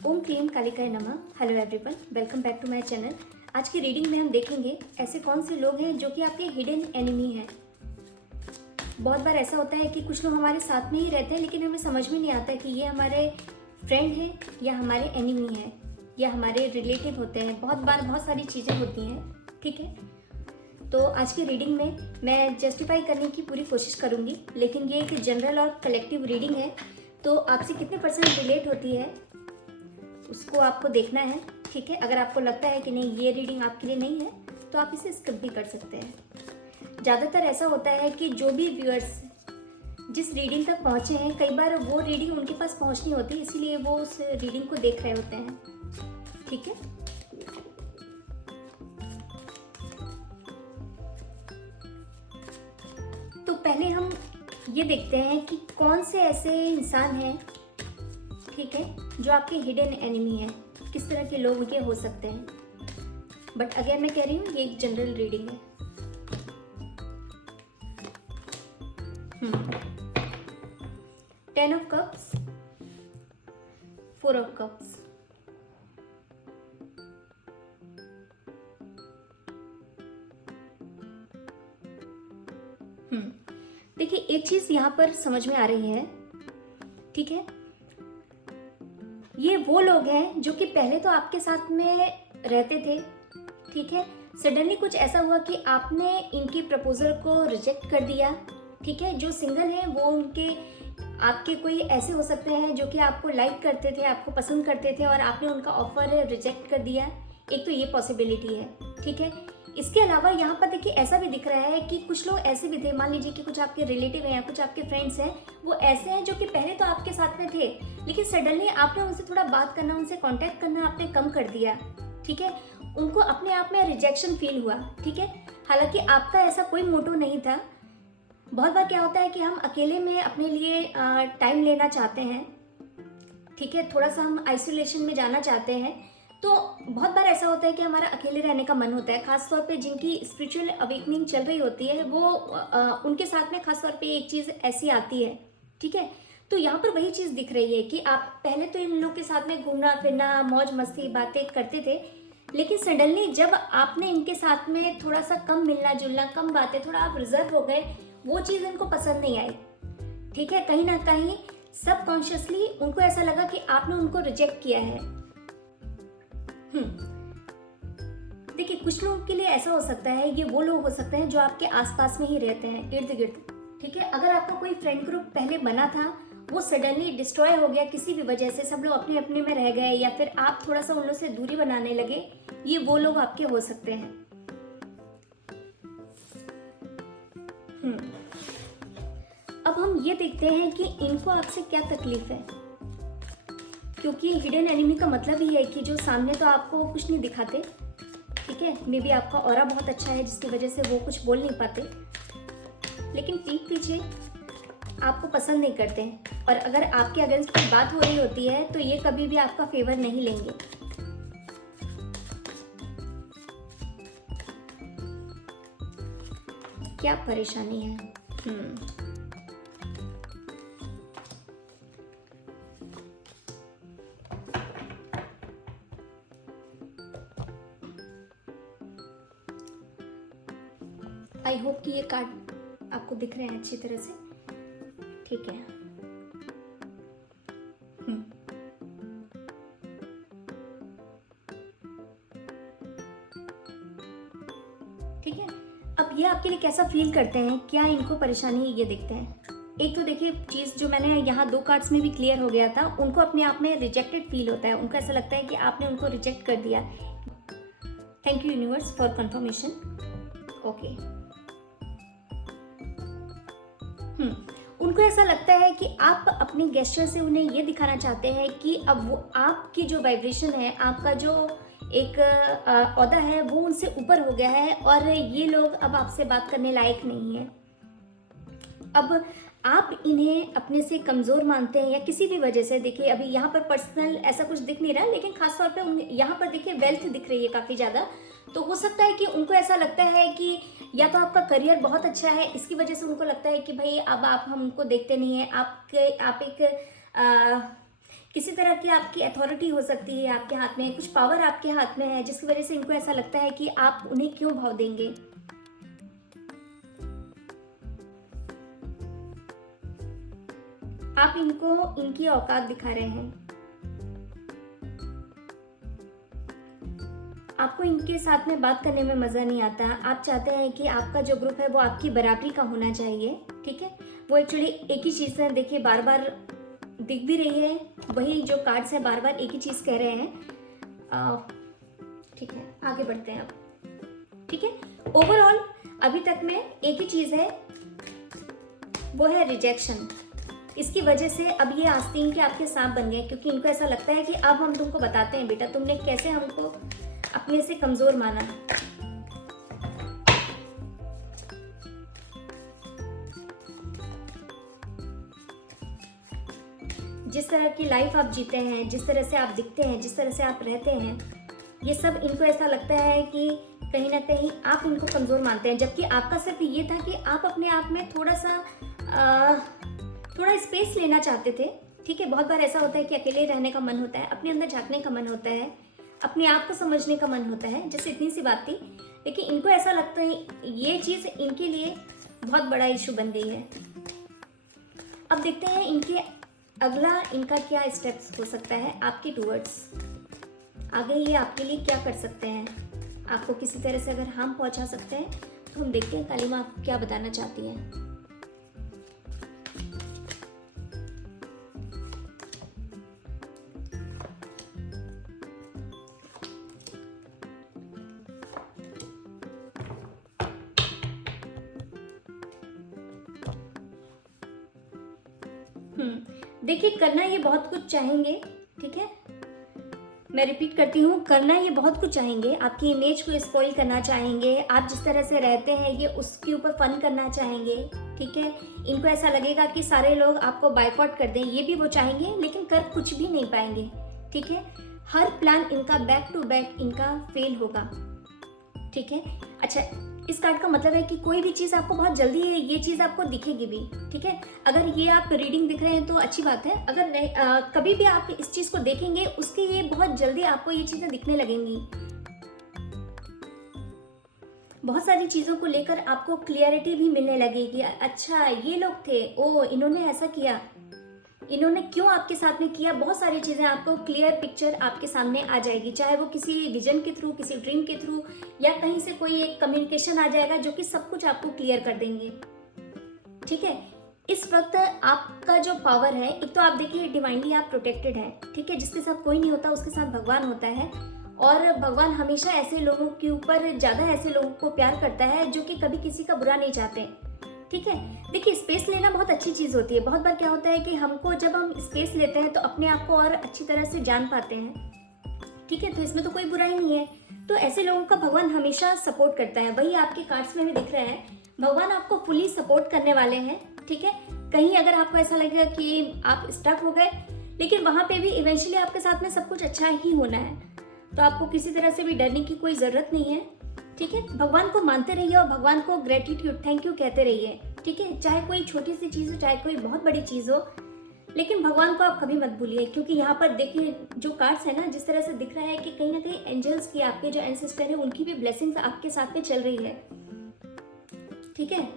ओम क्लीम कालिकाय नमः। Hello everyone, welcome back to my channel. आज की रीडिंग में हम देखेंगे ऐसे कौन से लोग हैं जो कि आपके हिडन एनिमी हैं। बहुत बार ऐसा होता है कि कुछ लोग हमारे साथ में ही रहते हैं लेकिन हमें समझ में नहीं आता कि ये हमारे फ्रेंड हैं या हमारे एनिमी हैं या हमारे रिलेटिव होते हैं। बहुत बार बहुत सारी चीज़ें होती हैं, ठीक है। तो आज की रीडिंग में मैं जस्टिफाई करने की पूरी कोशिश करूँगी, लेकिन ये एक जनरल और कलेक्टिव रीडिंग है, तो आपसे कितने परसेंट रिलेट होती है उसको आपको देखना है, ठीक है। अगर आपको लगता है कि नहीं ये रीडिंग आपके लिए नहीं है तो आप इसे स्किप भी कर सकते हैं। ज़्यादातर ऐसा होता है कि जो भी व्यूअर्स जिस रीडिंग तक पहुँचे हैं, कई बार वो रीडिंग उनके पास पहुँचनी होती है, इसीलिए वो उस रीडिंग को देख रहे होते हैं, ठीक है। तो पहले हम ये देखते हैं कि कौन से ऐसे इंसान हैं, ठीक है, जो आपके हिडन एनिमी है। किस तरह के लोग ये हो सकते हैं। बट अगेन मैं कह रही हूँ ये एक जनरल रीडिंग है। 10 ऑफ कप्स, 4 ऑफ कप्स, देखिए एक चीज यहाँ पर समझ में आ रही है, ठीक है। ये वो लोग हैं जो कि पहले तो आपके साथ में रहते थे, ठीक है। सडनली कुछ ऐसा हुआ कि आपने इनकी प्रपोजल को रिजेक्ट कर दिया, ठीक है। जो सिंगल हैं वो उनके आपके कोई ऐसे हो सकते हैं जो कि आपको लाइक करते थे, आपको पसंद करते थे और आपने उनका ऑफर रिजेक्ट कर दिया। एक तो ये पॉसिबिलिटी है, ठीक है। इसके अलावा यहाँ पर देखिए ऐसा भी दिख रहा है कि कुछ लोग ऐसे भी थे, मान लीजिए कि कुछ आपके रिलेटिव हैं या कुछ आपके फ्रेंड्स हैं, वो ऐसे हैं जो कि पहले तो आपके साथ में थे लेकिन सडनली आपने उनसे थोड़ा बात करना, उनसे कांटेक्ट करना आपने कम कर दिया, ठीक है। उनको अपने आप में रिजेक्शन फील हुआ, ठीक है। हालांकि आपका ऐसा कोई मोटिव नहीं था। बहुत बार क्या होता है कि हम अकेले में अपने लिए टाइम लेना चाहते हैं, ठीक है, थोड़ा सा हम आइसोलेशन में जाना चाहते हैं। तो बहुत बार ऐसा होता है कि हमारा अकेले रहने का मन होता है, खासतौर पे जिनकी स्पिरिचुअल अवेकनिंग चल रही होती है वो उनके साथ में खासतौर पे एक चीज़ ऐसी आती है, ठीक है। तो यहाँ पर वही चीज़ दिख रही है कि आप पहले तो इन लोग के साथ में घूमना फिरना, मौज मस्ती, बातें करते थे, लेकिन सडनली जब आपने इनके साथ में थोड़ा सा कम मिलना जुलना, कम बातें, थोड़ा आप रिजर्व हो गए, वो चीज़ इनको पसंद नहीं आई, ठीक है। कहीं ना कहीं सबकॉन्शियसली उनको ऐसा लगा कि आपने उनको रिजेक्ट किया है। देखिए कुछ लोगों के लिए ऐसा हो सकता है, ये वो लोग हो सकते हैं जो आपके आसपास में ही रहते हैं, इर्द गिर्द, ठीक है। अगर आपका कोई फ्रेंड ग्रुप पहले बना था, वो सडनली डिस्ट्रॉय हो गया किसी भी वजह से, सब लोग अपने अपने में रह गए या फिर आप थोड़ा सा उन लोगों से दूरी बनाने लगे, ये वो लोग आपके हो सकते हैं। अब हम ये देखते हैं कि इनको आपसे क्या तकलीफ है, क्योंकि हिडन एनिमी का मतलब ही है कि जो सामने तो आपको कुछ नहीं दिखाते, ठीक है। मे बी आपका ऑरा बहुत अच्छा है जिसकी वजह से वो कुछ बोल नहीं पाते, लेकिन पीठ पीछे आपको पसंद नहीं करते हैं। और अगर आपके अगेंस्ट कोई बात हो रही होती है तो ये कभी भी आपका फेवर नहीं लेंगे। क्या परेशानी है? आई होप कि ये कार्ड आपको दिख रहे हैं अच्छी तरह से, ठीक है। ठीक है, अब ये आपके लिए कैसा फील करते हैं, क्या इनको परेशानी है, ये देखते हैं। एक तो देखिए चीज़ जो मैंने यहाँ 2 कार्ड्स में भी क्लियर हो गया था, उनको अपने आप में रिजेक्टेड फील होता है, उनको ऐसा लगता है कि आपने उनको रिजेक्ट कर दिया। Thank you universe for confirmation. Okay, उनको ऐसा लगता है कि आप अपने गेस्चर से उन्हें ये दिखाना चाहते हैं कि अब वो आपकी जो वाइब्रेशन है, आपका जो एक औहदा है, वो उनसे ऊपर हो गया है और ये लोग अब आपसे बात करने लायक नहीं है। अब आप इन्हें अपने से कमज़ोर मानते हैं या किसी भी वजह से। देखिए अभी यहाँ पर पर्सनल ऐसा कुछ दिख नहीं रहा, लेकिन खासतौर पे यहाँ पर देखिए वेल्थ दिख रही है काफ़ी ज़्यादा। तो हो सकता है कि उनको ऐसा लगता है कि या तो आपका करियर बहुत अच्छा है, इसकी वजह से उनको लगता है कि भाई अब आप हमको देखते नहीं हैं, आप एक किसी तरह की आपकी अथॉरिटी हो सकती है आपके हाथ में, कुछ पावर आपके हाथ में है जिसकी वजह से इनको ऐसा लगता है कि आप उन्हें क्यों भाव देंगे। आप इनको इनकी औकात दिखा रहे हैं। आपको इनके साथ में बात करने में मज़ा नहीं आता। आप चाहते हैं कि आपका जो ग्रुप है वो आपकी बराबरी का होना चाहिए, ठीक है। वो एक्चुअली एक ही चीज़ है, देखिए बार बार दिख भी रही है, वही जो कार्ड्स हैं बार बार एक ही चीज़ कह रहे हैं। ठीक है, आगे बढ़ते हैं अब। ठीक है, ओवरऑल अभी तक में एक ही चीज़ है, वो है रिजेक्शन। इसकी वजह से अब ये आस्तीन के आपके सांप बन गए, क्योंकि इनको ऐसा लगता है कि अब हम तुमको बताते हैं बेटा तुमने कैसे हमको अपने से कमजोर माना। जिस तरह की लाइफ आप जीते हैं, जिस तरह से आप दिखते हैं, जिस तरह से आप रहते हैं, ये सब इनको ऐसा लगता है कि कहीं ना कहीं आप इनको कमजोर मानते हैं, जबकि आपका सिर्फ ये था कि आप अपने आप में थोड़ा स्पेस लेना चाहते थे। ठीक है, बहुत बार ऐसा होता है कि अकेले रहने का मन होता है, अपने अंदर झांकने का मन होता है, अपने आप को समझने का मन होता है। जैसे इतनी सी बात थी, लेकिन इनको ऐसा लगता है ये चीज़ इनके लिए बहुत बड़ा इशू बन गई है। अब देखते हैं इनके अगला इनका क्या स्टेप्स हो सकता है आपके टूवर्ड्स। आगे ये आपके लिए क्या कर सकते हैं, आपको किसी तरह से अगर हार्म पहुंचा सकते हैं तो हम देखते हैं कालीमा आपको क्या बताना चाहती है। देखिए, करना ये बहुत कुछ चाहेंगे, ठीक है, मैं रिपीट करती हूँ, करना ये बहुत कुछ चाहेंगे, आपकी इमेज को स्पॉइल करना चाहेंगे, आप जिस तरह से रहते हैं ये उसके ऊपर फन करना चाहेंगे। ठीक है, इनको ऐसा लगेगा कि सारे लोग आपको बायकॉट कर दें, ये भी वो चाहेंगे, लेकिन कर कुछ भी नहीं पाएंगे। ठीक है, हर प्लान इनका बैक टू बैक इनका फेल होगा। ठीक है, अच्छा, इस कार्ड का मतलब है कि कोई भी चीज़ आपको बहुत जल्दी ये चीज़ आपको दिखेगी भी। ठीक है, अगर ये आप रीडिंग दिख रहे हैं तो अच्छी बात है, अगर नहीं कभी भी आप इस चीज़ को देखेंगे उसके ये बहुत जल्दी आपको ये चीज़ें दिखने लगेंगी। बहुत सारी चीज़ों को लेकर आपको क्लियरिटी भी मिलने लगेगी। अच्छा, ये लोग थे, ओ इन्होंने ऐसा किया, इन्होंने क्यों आपके साथ में किया, बहुत सारी चीज़ें आपको क्लियर पिक्चर आपके सामने आ जाएगी, चाहे वो किसी विजन के थ्रू, किसी ड्रीम के थ्रू, या कहीं से कोई एक कम्युनिकेशन आ जाएगा जो कि सब कुछ आपको क्लियर कर देंगे। ठीक है, इस वक्त आपका जो पावर है, एक तो आप देखिए डिवाइनली आप प्रोटेक्टेड हैं। ठीक है, जिसके साथ कोई नहीं होता उसके साथ भगवान होता है, और भगवान हमेशा ऐसे लोगों के ऊपर ज़्यादा ऐसे लोगों को प्यार करता है जो कि कभी किसी का बुरा नहीं चाहते। ठीक है, देखिए स्पेस लेना बहुत अच्छी चीज़ होती है। बहुत बार क्या होता है कि हमको जब हम स्पेस लेते हैं तो अपने आप को और अच्छी तरह से जान पाते हैं। ठीक है, तो इसमें तो कोई बुराई नहीं है। तो ऐसे लोगों का भगवान हमेशा सपोर्ट करता है, वही आपके कार्ड्स में भी दिख रहा है, भगवान आपको फुली सपोर्ट करने वाले हैं। ठीक है, कहीं अगर आपको ऐसा लगेगा कि आप स्टक हो गए, लेकिन वहाँ पे भी इवेंचुअली आपके साथ में सब कुछ अच्छा ही होना है, तो आपको किसी तरह से भी डरने की कोई ज़रूरत नहीं है। ठीक है, भगवान को मानते रहिए और भगवान को ग्रेटिट्यूड, थैंक यू कहते रहिए। ठीक है, चाहे कोई छोटी सी चीज़ हो, चाहे कोई बहुत बड़ी चीज़ हो, लेकिन भगवान को आप कभी मत भूलिए, क्योंकि यहाँ पर देखिए जो कार्ड्स है ना, जिस तरह से दिख रहा है कि कहीं ना कहीं एंजल्स की, आपके जो एंसेस्टर है उनकी भी ब्लेसिंग्स आपके साथ में चल रही है। ठीक है,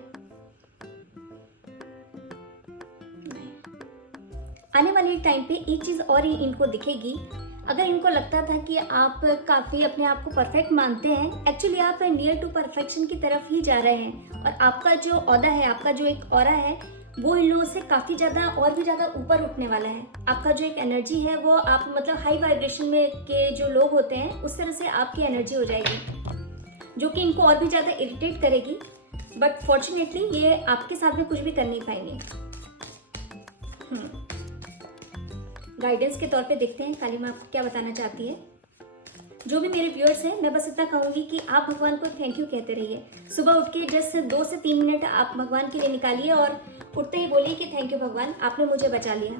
आने वाले टाइम पे एक चीज़ और ही इनको दिखेगी। अगर इनको लगता था कि आप काफ़ी अपने आप को परफेक्ट मानते हैं, एक्चुअली आप नियर टू परफेक्शन की तरफ ही जा रहे हैं, और आपका जो औदा है, आपका जो एक ऑरा है, वो इन लोगों से काफ़ी ज़्यादा और भी ज़्यादा ऊपर उठने वाला है। आपका जो एक एनर्जी है वो आप मतलब हाई वाइब्रेशन में के जो लोग होते हैं उस तरह से आपकी एनर्जी हो जाएगी, जो कि इनको और भी ज़्यादा इरिटेट करेगी, बट फॉर्चुनेटली ये आपके साथ में कुछ भी कर नहीं पाएंगे। गाइडेंस के तौर पे देखते हैं काली माँ आपको क्या बताना चाहती है। जो भी मेरे व्यूअर्स हैं, मैं बस इतना कहूँगी कि आप भगवान को थैंक यू कहते रहिए। सुबह उठ के जस्ट 2 से 3 मिनट आप भगवान के लिए निकालिए और उठते ही बोलिए कि थैंक यू भगवान, आपने मुझे बचा लिया।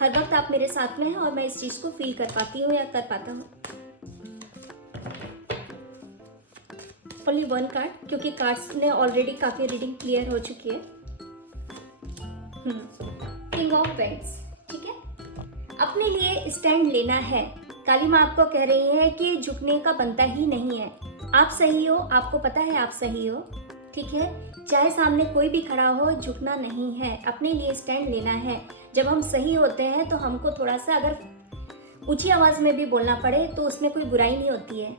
हर वक्त आप मेरे साथ में हैं और मैं इस चीज़ को फील कर पाती हूँ या कर पाता हूँ। ओनली 1 कार्ड, क्योंकि कार्ड्स ने ऑलरेडी काफ़ी रीडिंग क्लियर हो चुकी है। King of paints. ठीक है, अपने लिए स्टैंड लेना है। काली माँ आपको कह रही है कि झुकने का बनता ही नहीं है। आप सही हो, आपको पता है आप सही हो, ठीक है। चाहे सामने कोई भी खड़ा हो, झुकना नहीं है, अपने लिए स्टैंड लेना है। जब हम सही होते हैं तो हमको थोड़ा सा अगर ऊंची आवाज में भी बोलना पड़े तो उसमें कोई बुराई नहीं होती है,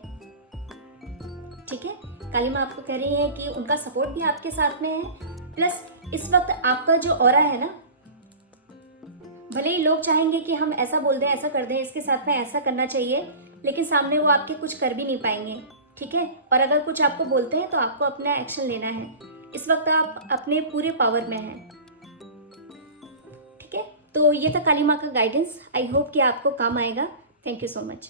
ठीक है। काली माँ आपको कह रही है कि उनका सपोर्ट भी आपके साथ में है। प्लस इस वक्त आपका जो ऑरा है ना, भले ही लोग चाहेंगे कि हम ऐसा बोल दें, ऐसा कर दें, इसके साथ में ऐसा करना चाहिए, लेकिन सामने वो आपके कुछ कर भी नहीं पाएंगे, ठीक है। और अगर कुछ आपको बोलते हैं तो आपको अपना एक्शन लेना है। इस वक्त आप अपने पूरे पावर में हैं, ठीक है। तो ये था काली माँ का गाइडेंस। आई होप कि आपको काम आएगा। Thank you so much.